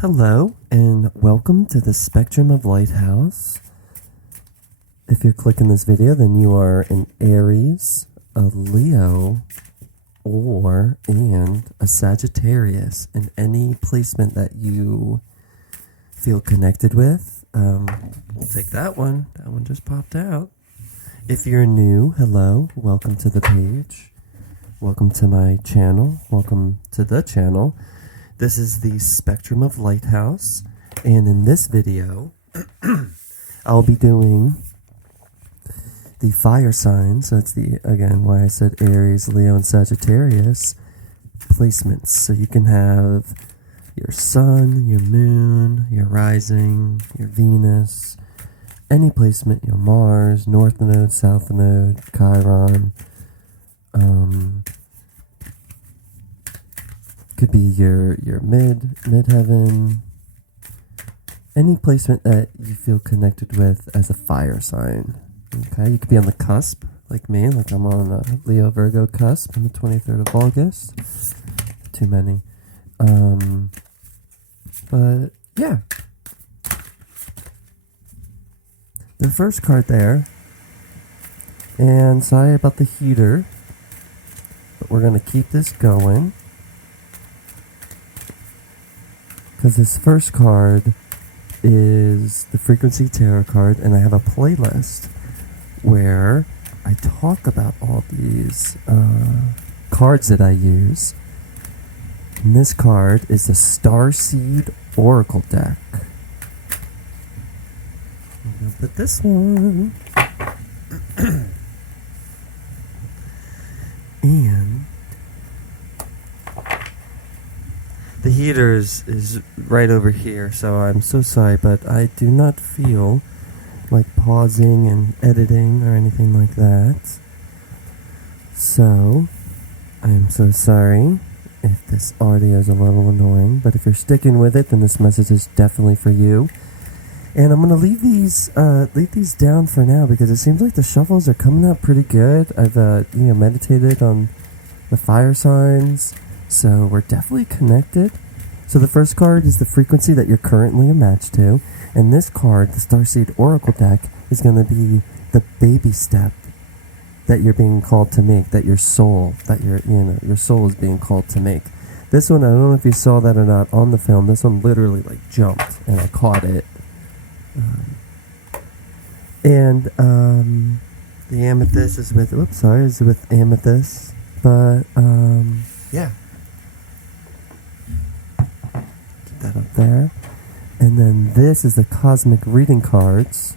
Hello and welcome to the Spectrum of Lighthouse. If you're clicking this video, then you are an Aries, a Leo, and a Sagittarius in any placement that you feel connected with. We'll take that one. That one just popped out. If you're new, hello, welcome to the page. Welcome to my channel. Welcome to the channel. This is the Spectrum of Lighthouse, and in this video, I'll be doing the fire signs. That's again, why I said Aries, Leo, and Sagittarius placements. So you can have your sun, your moon, your rising, your Venus, any placement, your Mars, North Node, South Node, Chiron, could be your midheaven, any placement that you feel connected with as a fire sign. Okay, you could be on the cusp, like me, like I'm on a Leo Virgo cusp on the 23rd of August. Too many. But yeah. The first card there, and sorry about the heater, but we're going to keep this going. Because this first card is the Frequency Tarot card, and I have a playlist where I talk about all these cards that I use. And this card is the Starseed Oracle deck. I'm going to put this one. And the heater is right over here, so I'm so sorry, but I do not feel like pausing and editing or anything like that. So, I'm so sorry if this audio is a little annoying, but if you're sticking with it, then this message is definitely for you. And I'm going to leave these down for now because it seems like the shuffles are coming out pretty good. I've meditated on the fire signs. So we're definitely connected. So the first card is the frequency that you're currently a match to. And this card, the Starseed Oracle deck, is going to be the baby step that you're being called to make, that your soul is being called to make. This one, I don't know if you saw that or not on the film. This one literally jumped and I caught it. The amethyst is with, is with amethyst. But, yeah. That up there. And then this is the cosmic reading cards.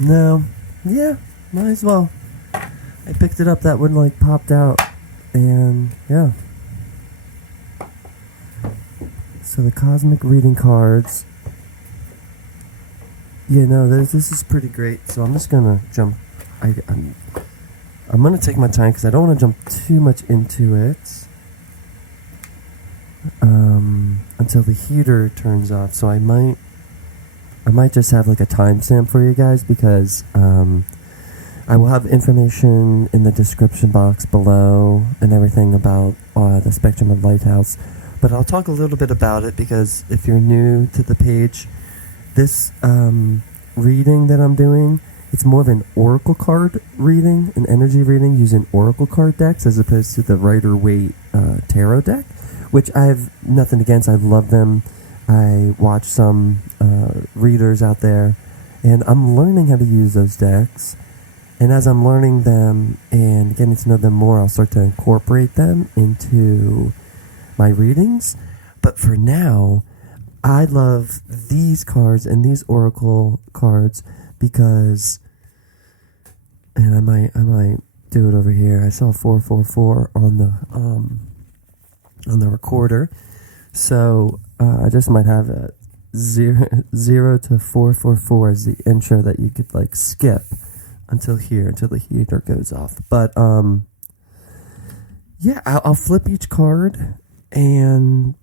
No, yeah, might as well. I picked it up, that one popped out, and yeah. So the cosmic reading cards. Yeah, no, this is pretty great. So I'm just gonna jump. I'm going to take my time because I don't want to jump too much into it until the heater turns off. So I might just have a timestamp for you guys because I will have information in the description box below and everything about the Spectrum of Lighthouse. But I'll talk a little bit about it because if you're new to the page, this reading that I'm doing, it's more of an oracle card reading, an energy reading using oracle card decks as opposed to the Rider-Waite tarot deck, which I have nothing against. I love them. I watch some readers out there, and I'm learning how to use those decks. And as I'm learning them and getting to know them more, I'll start to incorporate them into my readings. But for now, I love these cards and these oracle cards because, and I might do it over here. I saw 444 on the recorder, so I just might have a 0 to 444 as the intro that you could skip until the heater goes off. But yeah, I'll flip each card and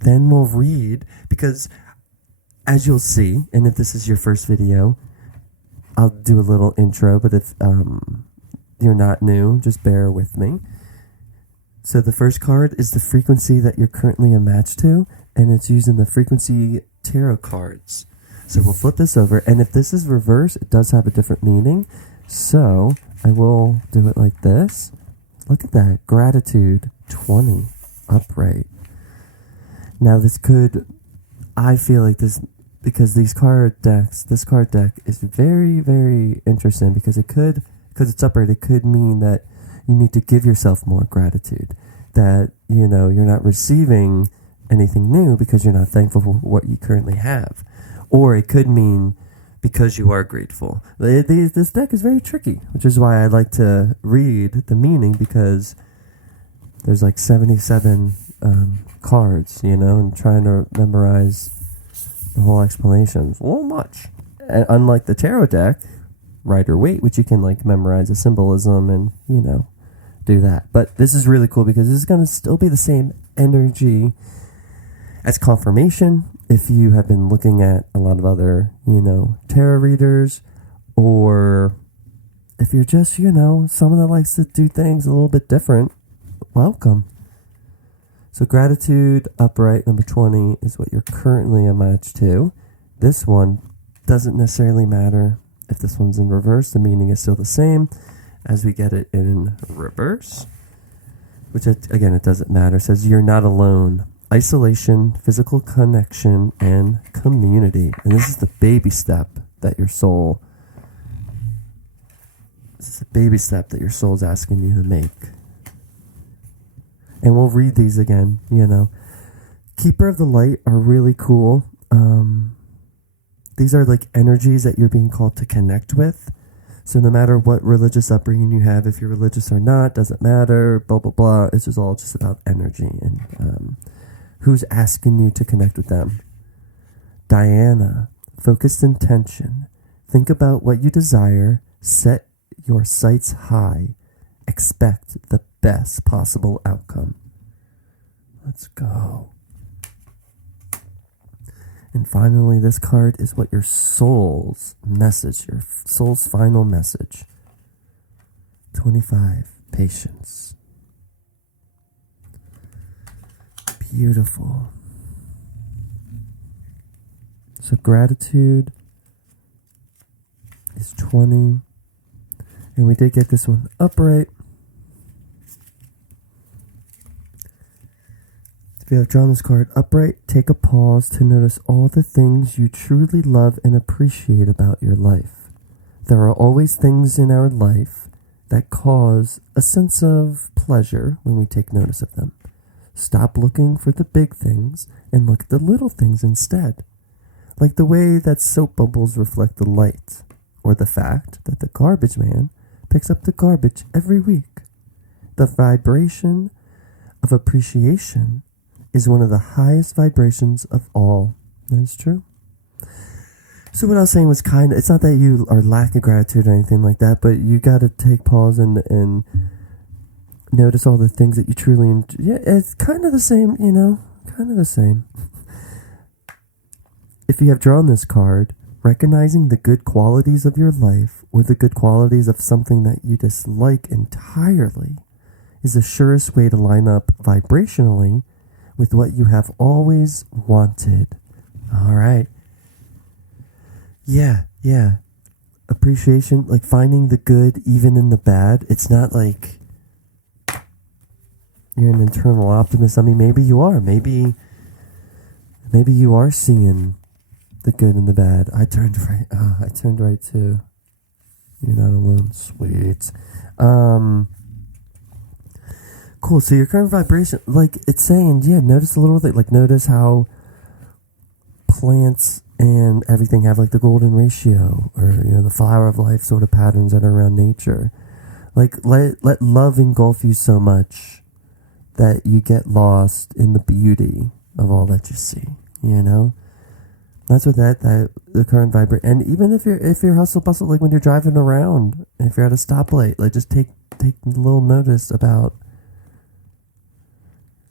then we'll read because, as you'll see, and if this is your first video, I'll do a little intro, but if you're not new, just bear with me. So the first card is the frequency that you're currently a match to, and it's using the frequency tarot cards. So we'll flip this over, and if this is reverse, it does have a different meaning. So I will do it like this. Look at that. Gratitude 20 upright. Now this could, I feel like this, because this card deck is very, very interesting because it's upright, it could mean that you need to give yourself more gratitude. That, you're not receiving anything new because you're not thankful for what you currently have. Or it could mean because you are grateful. This deck is very tricky, which is why I like to read the meaning, because there's like 77 cards, and trying to memorize the whole explanation is a little much. And unlike the tarot deck, Rider-Waite, which you can like memorize the symbolism and, do that. But this is really cool because this is going to still be the same energy as confirmation. If you have been looking at a lot of other, tarot readers, or if you're just, someone that likes to do things a little bit different, welcome. So gratitude upright number 20 is what you're currently a match to. This one doesn't necessarily matter. If this one's in reverse, the meaning is still the same as we get it in reverse, which again, it doesn't matter. It says you're not alone. Isolation, physical connection, and community. And this is the baby step that your soul is asking you to make. And we'll read these again, Keeper of the light are really cool. These are like energies that you're being called to connect with. So no matter what religious upbringing you have, if you're religious or not, doesn't matter, blah, blah, blah. It's just all just about energy and who's asking you to connect with them. Diana, focused intention. Think about what you desire. Set your sights high. Expect the best possible outcome. Let's go. And finally, this card is what your soul's message, your soul's final message. 25, patience. Beautiful. So gratitude is 20. And we did get this one upright. If you have drawn this card upright, take a pause to notice all the things you truly love and appreciate about your life. There are always things in our life that cause a sense of pleasure when we take notice of them. Stop looking for the big things and look at the little things instead. Like the way that soap bubbles reflect the light, or the fact that the garbage man picks up the garbage every week. The vibration of appreciation is one of the highest vibrations of all. That's true. So what I was saying was it's not that you are lacking gratitude or anything like that, but you got to take pause and notice all the things that you truly enjoy. Yeah, it's kind of the same, kind of the same. If you have drawn this card, recognizing the good qualities of your life or the good qualities of something that you dislike entirely is the surest way to line up vibrationally with what you have always wanted. All right. Yeah. Appreciation, like finding the good even in the bad. It's not like you're an internal optimist. I mean, maybe you are. Maybe you are seeing the good and the bad. I turned right too. You're not alone. Sweet. Cool. So your current vibration, like it's saying, notice a little thing. Like notice how plants and everything have like the golden ratio, or the flower of life sort of patterns that are around nature. Like let love engulf you so much that you get lost in the beauty of all that you see. That's what the current vibrate. And even if you're hustle bustle, like when you're driving around, if you're at a stoplight, like just take a little notice about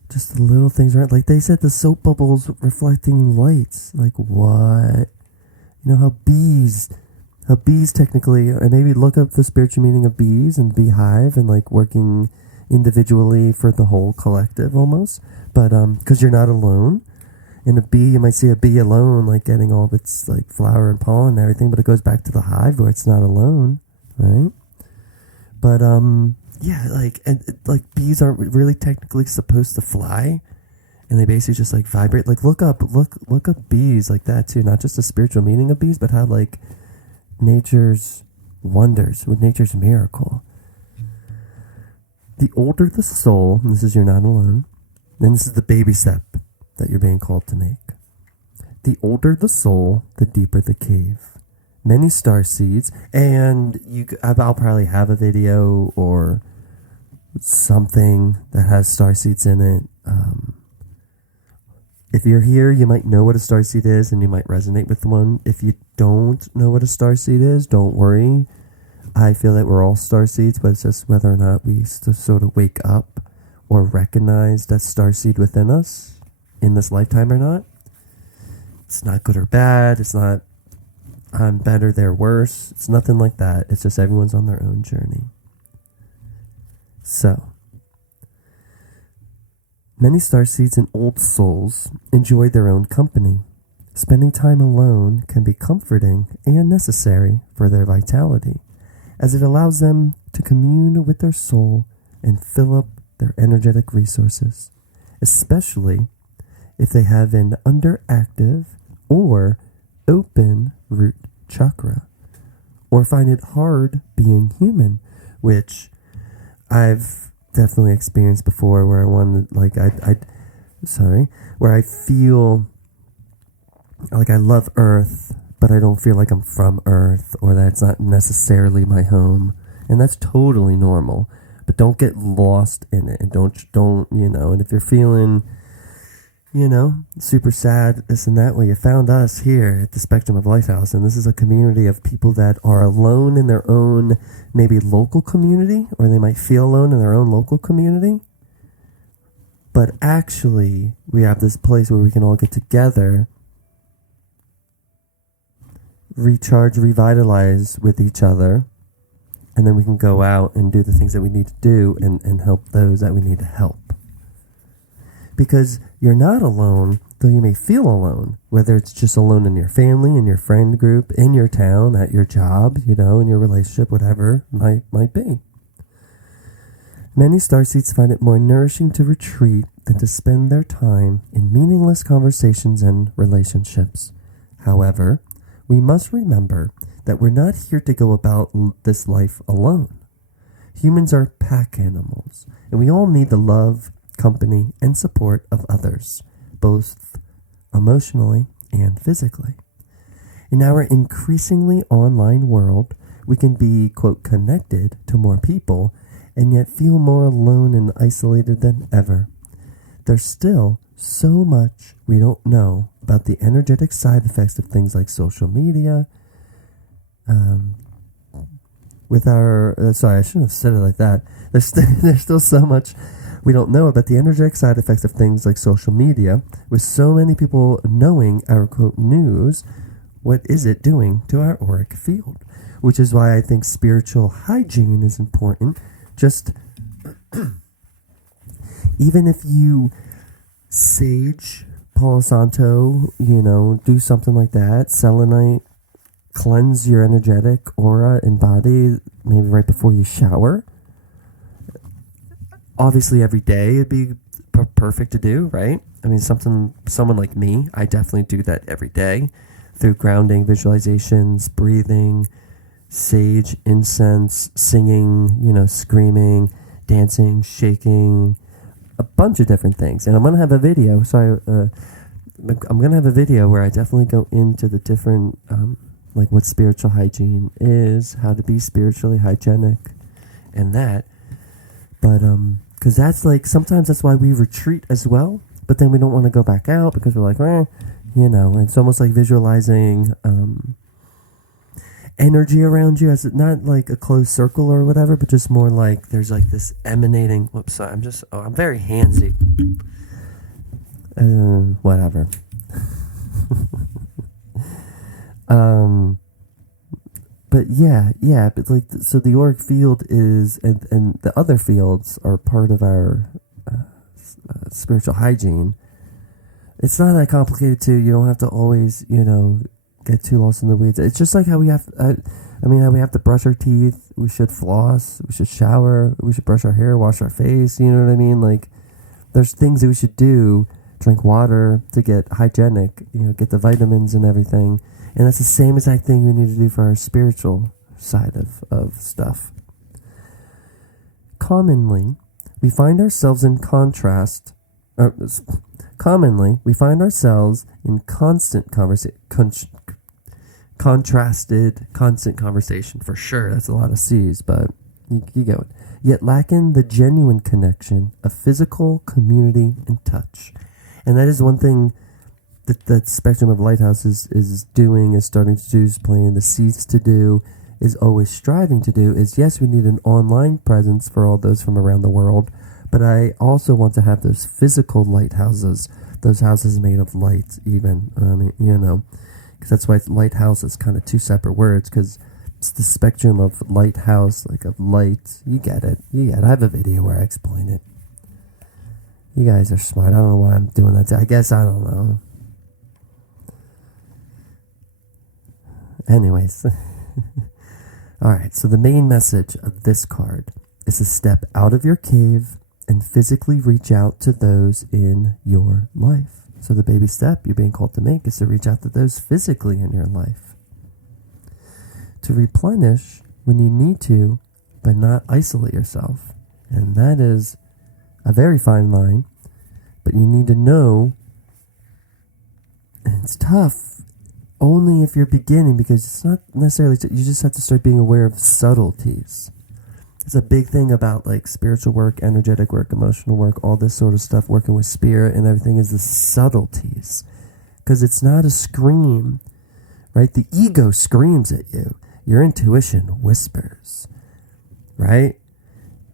just the little things, right? Like they said, the soap bubbles reflecting lights. Like what? How bees technically, and maybe look up the spiritual meaning of bees and beehive and like working individually for the whole collective almost, but because you're not alone. In a bee, you might see a bee alone, like getting all of its like flower and pollen and everything, but it goes back to the hive where it's not alone, right? But yeah, like bees aren't really technically supposed to fly, and they basically just like vibrate. Like look up bees like that too, not just the spiritual meaning of bees, but how like nature's wonders, with nature's miracle. The older the soul, and this is you're not alone, then this is the baby step that you're being called to make. The older the soul, the deeper the cave. Many star seeds, and I'll probably have a video or something that has star seeds in it. If you're here, you might know what a star seed is, and you might resonate with one. If you don't know what a star seed is, don't worry. I feel that we're all star seeds, but it's just whether or not we sort of wake up or recognize that star seed within us in this lifetime or not. It's not good or bad. It's not I'm better, they're worse. It's nothing like that. It's just everyone's on their own journey. So, many starseeds and old souls enjoy their own company. Spending time alone can be comforting and necessary for their vitality, as it allows them to commune with their soul and fill up their energetic resources, especially if they have an underactive or open root chakra, or find it hard being human, which I've definitely experienced before, where I wanted, like, where I feel like I love Earth, but I don't feel like I'm from Earth, or that it's not necessarily my home, and that's totally normal. But don't get lost in it, and don't and if you're feeling super sad, this and that way, you found us here at the Spectrum of Lighthouse, and this is a community of people that are alone in their own, maybe local community, or they might feel alone in their own local community. But actually, we have this place where we can all get together, recharge, revitalize with each other, and then we can go out and do the things that we need to do and help those that we need to help. Because you're not alone, though you may feel alone, whether it's just alone in your family, in your friend group, in your town, at your job, in your relationship, whatever might be. Many starseeds find it more nourishing to retreat than to spend their time in meaningless conversations and relationships. However, we must remember that we're not here to go about this life alone. Humans are pack animals, and we all need the love, company, and support of others, both emotionally and physically. In our increasingly online world, we can be, quote, connected to more people and yet feel more alone and isolated than ever. There's still so much we don't know about the energetic side effects of things like social media. Sorry, I shouldn't have said it like that. There's still so much we don't know about the energetic side effects of things like social media, with so many people knowing our, quote, news. What is it doing to our auric field? Which is why I think spiritual hygiene is important. Just even if you sage, Palo Santo, do something like that, selenite, cleanse your energetic aura and body, maybe right before you shower. Obviously, every day it'd be perfect to do, right? I mean, someone like me, I definitely do that every day through grounding, visualizations, breathing, sage, incense, singing, screaming, dancing, shaking, a bunch of different things. And I'm going to have a video. I'm going to have a video where I definitely go into the different, like what spiritual hygiene is, how to be spiritually hygienic, and that. But, because that's like, sometimes that's why we retreat as well, but then we don't want to go back out because we're like, it's almost like visualizing energy around you, as it not like a closed circle or whatever, but just more like there's like this emanating, sorry, I'm very handsy. Whatever. but but like, so the auric field is, and the other fields are part of our spiritual hygiene. It's not that complicated too. You don't have to always, get too lost in the weeds. It's just like how we have, how we have to brush our teeth. We should floss. We should shower. We should brush our hair, wash our face. You know what I mean? Like, there's things that we should do. Drink water to get hygienic. Get the vitamins and everything. And that's the same exact thing we need to do for our spiritual side of stuff. Commonly, we find ourselves in constant constant conversation, for sure. That's a lot of C's, but you get it. Yet lacking the genuine connection of physical community and touch. And that is one thing that spectrum of lighthouses is starting to do, is planting the seeds to do, is always striving to do, is yes, we need an online presence for all those from around the world, but I also want to have those physical lighthouses, those houses made of light even, because that's why lighthouse is kind of two separate words, because it's the spectrum of lighthouse, like of light. You get it. I have a video where I explain it. You guys are smart. I don't know why I'm doing that. I guess I don't know. Anyways. Alright, so the main message of this card is to step out of your cave and physically reach out to those in your life. So the baby step you're being called to make is to reach out to those physically in your life. To replenish when you need to, but not isolate yourself. And that is a very fine line, but you need to know, and it's tough only if you're beginning, because it's not necessarily, you just have to start being aware of subtleties. It's a big thing about like spiritual work, energetic work, emotional work, all this sort of stuff, working with spirit and everything, is the subtleties. Because it's not a scream, right? The ego screams at you. Your intuition whispers, right?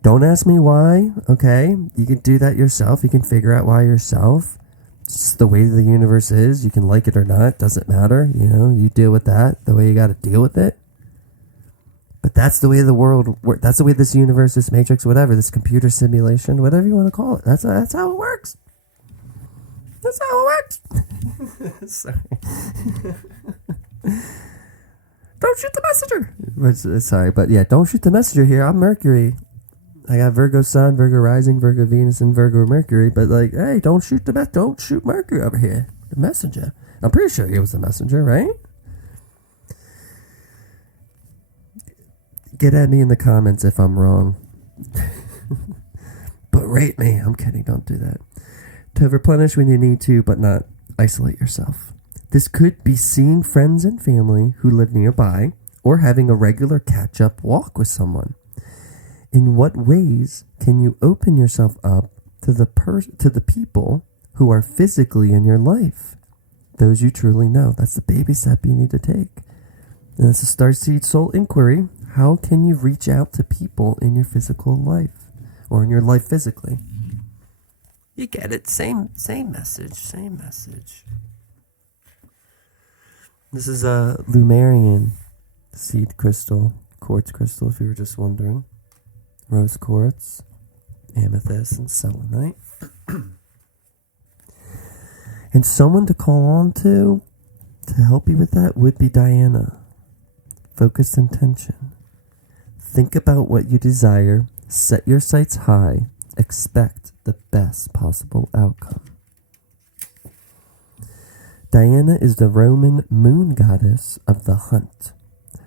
Don't ask me why, okay? You can do that yourself. You can figure out why yourself. It's the way the universe is. You can like it or not. Doesn't matter. You deal with that the way you got to deal with it. But that's the way the world works. That's the way this universe, this matrix, whatever, this computer simulation, whatever you want to call it. That's how it works. That's how it works. Sorry. Don't shoot the messenger. Sorry, but yeah, don't shoot the messenger here. I'm Mercury. I got Virgo Sun, Virgo Rising, Virgo Venus, and Virgo Mercury. But like, hey, don't shoot Mercury over here. The messenger. I'm pretty sure he was the messenger, right? Get at me in the comments if I'm wrong. But rate me. I'm kidding. Don't do that. To replenish when you need to, but not isolate yourself. This could be seeing friends and family who live nearby, or having a regular catch-up walk with someone. In what ways can you open yourself up to the people who are physically in your life? Those you truly know. That's the baby step you need to take. And it's a starseed soul inquiry. How can you reach out to people in your physical life, or in your life physically? You get it. Same message. This is a Lumerian seed crystal, quartz crystal, if you were just wondering. Rose quartz, amethyst, and selenite. And someone to call on to help you with that would be Diana. Focused intention. Think about what you desire, set your sights high, expect the best possible outcome. Diana is the Roman moon goddess of the hunt.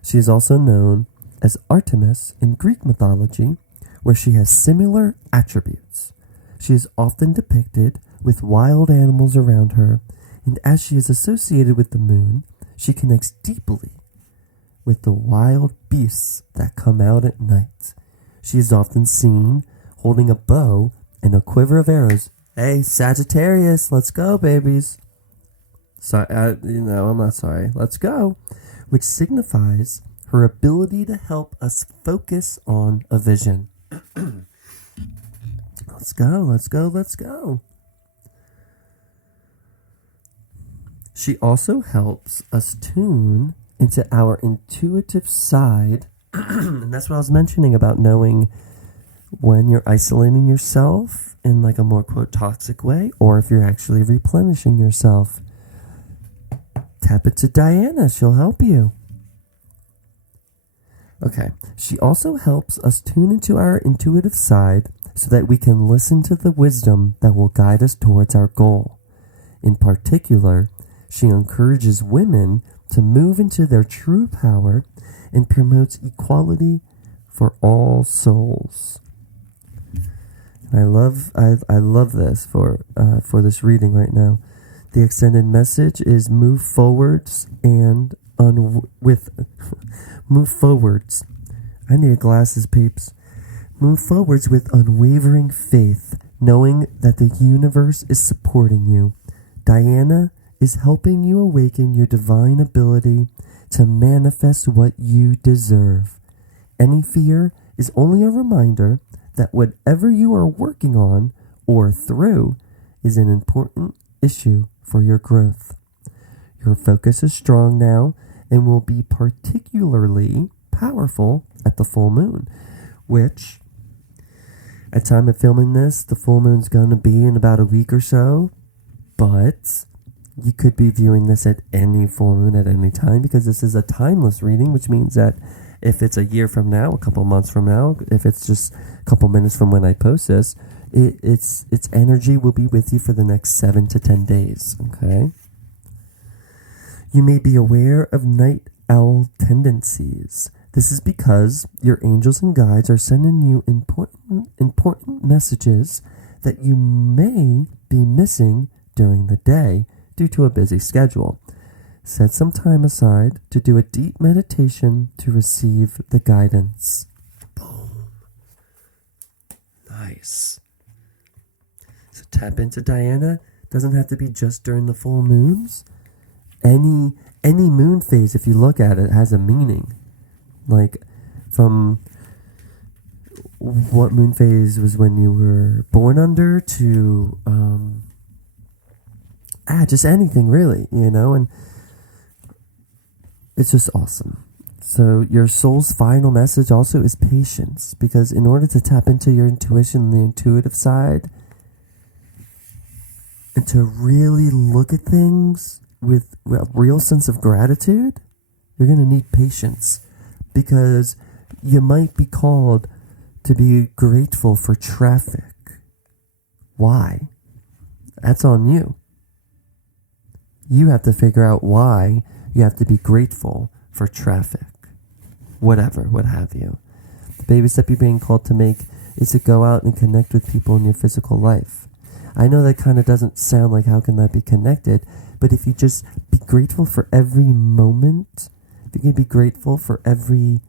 She is also known as Artemis in Greek mythology, where she has similar attributes. She is often depicted with wild animals around her, and as she is associated with the moon, she connects deeply with the wild beasts that come out at night. She is often seen holding a bow and a quiver of arrows. Hey, Sagittarius, let's go, babies. Sorry, I'm not sorry. Let's go. Which signifies her ability to help us focus on a vision. Let's go. She also helps us tune into our intuitive side. And that's what I was mentioning about knowing when you're isolating yourself in like a more, quote, toxic way, or if you're actually replenishing yourself. Tap into Diana. She'll help you. Okay. She also helps us tune into our intuitive side so that we can listen to the wisdom that will guide us towards our goal. In particular, she encourages women to move into their true power and promotes equality for all souls. I love this for this reading right now. The extended message is move forwards move forwards. I need glasses, peeps. Move forwards with unwavering faith, knowing that the universe is supporting you. Diana is helping you awaken your divine ability to manifest what you deserve. Any fear is only a reminder that whatever you are working on or through is an important issue for your growth. Your focus is strong now and will be particularly powerful at the full moon, which, at time of filming this, the full moon's going to be in about a week or so, but you could be viewing this at any full moon at any time, because this is a timeless reading, which means that if it's a year from now, a couple months from now, if it's just a couple minutes from when I post this, its energy will be with you for the next 7 to 10 days, okay? You may be aware of night owl tendencies. This is because your angels and guides are sending you important messages that you may be missing during the day due to a busy schedule. Set some time aside to do a deep meditation to receive the guidance. Boom. Nice. So tap into Diana. Doesn't have to be just during the full moons. Any moon phase, if you look at it, has a meaning. Like, from what moon phase was when you were born under to just anything really, and it's just awesome. So your soul's final message also is patience, because in order to tap into your intuition, the intuitive side, and to really look at things with a real sense of gratitude, you're going to need patience, because you might be called to be grateful for traffic. Why? That's on you. You have to figure out why you have to be grateful for traffic. Whatever, what have you. The baby step you're being called to make is to go out and connect with people in your physical life. I know that kind of doesn't sound like how can that be connected, but if you just be grateful for every moment, if you can be grateful for every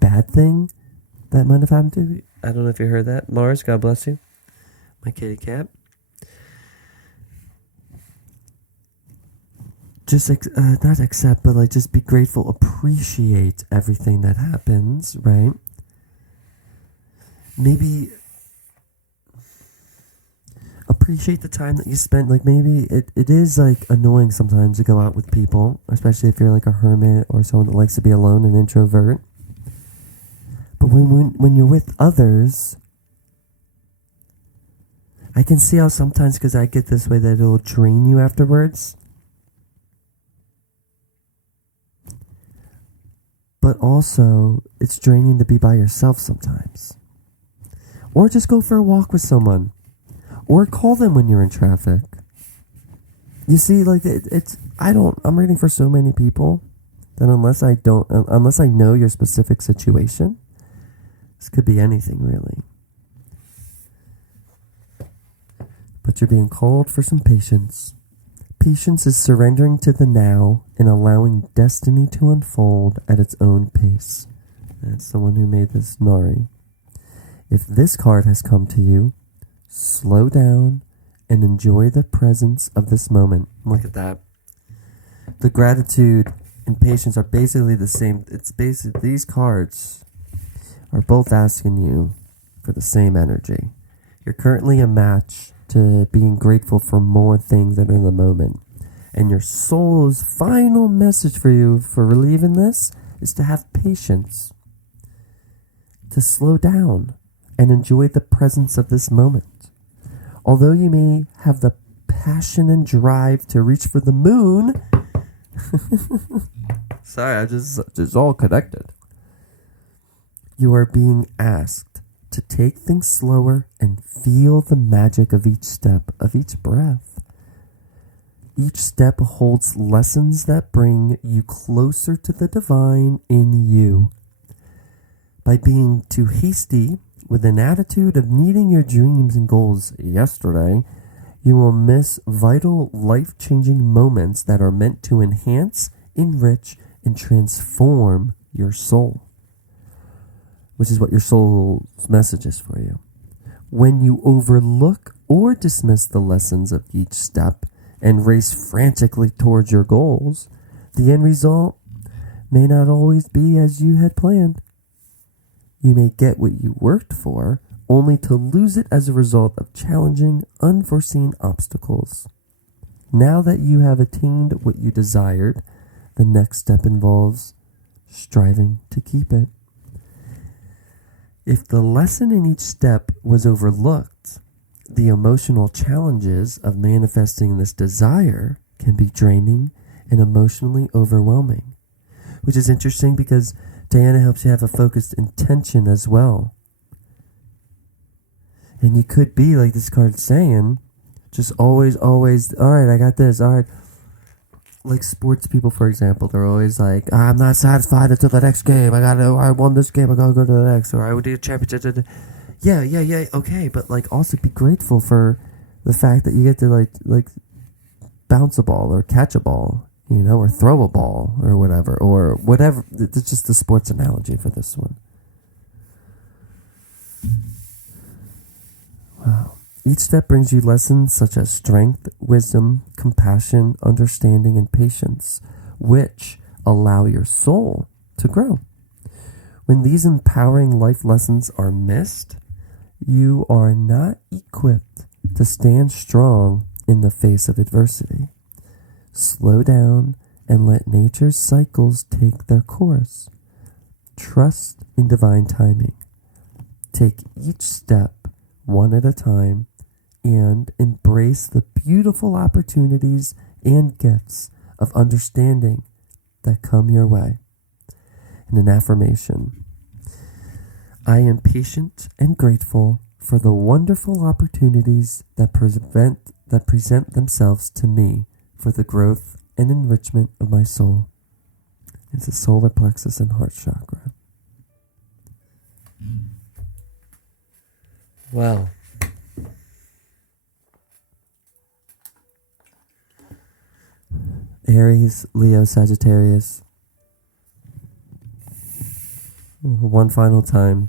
bad thing that might have happened to you. I don't know if you heard that. Mars, God bless you. My kitty cat. Just not accept, but like just be grateful, appreciate everything that happens, right? Maybe appreciate the time that you spent. Like, maybe it is like annoying sometimes to go out with people, especially if you're like a hermit or someone that likes to be alone, an introvert. But when you're with others, I can see how sometimes, because I get this way, that it'll drain you afterwards. But also, it's draining to be by yourself sometimes. Or just go for a walk with someone. Or call them when you're in traffic. You see, like, I'm reading for so many people that unless I know your specific situation, this could be anything really. But you're being called for some patience. Patience is surrendering to the now and allowing destiny to unfold at its own pace. That's the one who made this Nari. If this card has come to you, slow down and enjoy the presence of this moment. Look at that. The gratitude and patience are basically the same. It's basically, these cards are both asking you for the same energy. You're currently a match to being grateful for more things that are in the moment. And your soul's final message for you for relieving this is to have patience, to slow down and enjoy the presence of this moment. Although you may have the passion and drive to reach for the moon, sorry, I just all connected. You are being asked to take things slower and feel the magic of each step, of each breath. Each step holds lessons that bring you closer to the divine in you. By being too hasty with an attitude of needing your dreams and goals yesterday, you will miss vital, life-changing moments that are meant to enhance, enrich, and transform your soul, which is what your soul's message is for you. When you overlook or dismiss the lessons of each step and race frantically towards your goals, the end result may not always be as you had planned. You may get what you worked for, only to lose it as a result of challenging, unforeseen obstacles. Now that you have attained what you desired, the next step involves striving to keep it. If the lesson in each step was overlooked, the emotional challenges of manifesting this desire can be draining and emotionally overwhelming, which is interesting because Diana helps you have a focused intention as well. And you could be, like this card's saying, just always, all right, I got this, all right. Like sports people, for example, they're always like, I'm not satisfied until the next game. I won this game, I gotta go to the next, or I would do a championship. Yeah, okay, but like also be grateful for the fact that you get to like bounce a ball or catch a ball, or throw a ball or whatever. It's just the sports analogy for this one. Wow. Each step brings you lessons such as strength, wisdom, compassion, understanding, and patience, which allow your soul to grow. When these empowering life lessons are missed, you are not equipped to stand strong in the face of adversity. Slow down and let nature's cycles take their course. Trust in divine timing. Take each step one at a time and embrace the beautiful opportunities and gifts of understanding that come your way. And an affirmation: I am patient and grateful for the wonderful opportunities that present themselves to me for the growth and enrichment of my soul. It's the solar plexus and heart chakra. Wow. Aries, Leo, Sagittarius. One final time.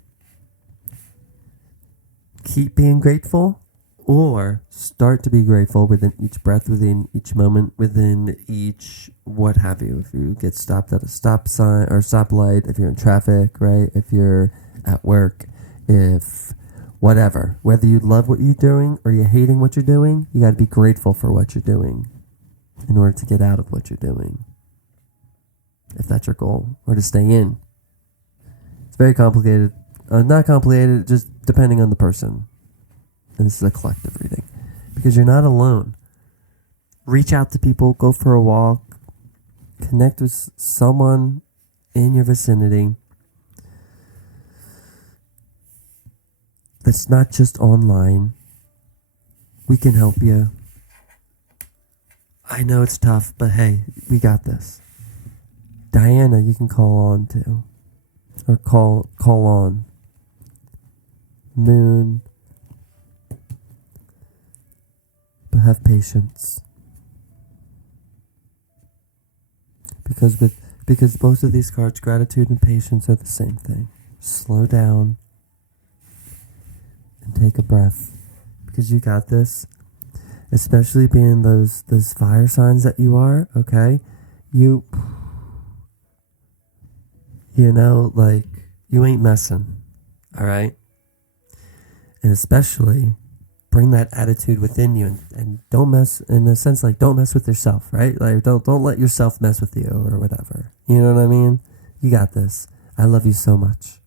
Keep being grateful, or start to be grateful within each breath, within each moment, within each what have you. If you get stopped at a stop sign or stoplight, if you're in traffic, right? If you're at work, if whatever. Whether you love what you're doing or you're hating what you're doing, you got to be grateful for what you're doing in order to get out of what you're doing, if that's your goal, or to stay in. It's very complicated. Not complicated, just depending on the person. And this is a collective reading, because you're not alone. Reach out to people, go for a walk, connect with someone in your vicinity that's not just online. We can help you. I know it's tough, but hey, we got this. Diana, you can call on to, or call on. Moon. But have patience. Because both of these cards, gratitude and patience, are the same thing. Slow down and take a breath, because you got this. Especially being those fire signs that you are, okay? You ain't messing, all right? And especially bring that attitude within you, and don't mess, in a sense, like, don't mess with yourself, right? Like, don't let yourself mess with you or whatever. You know what I mean? You got this. I love you so much.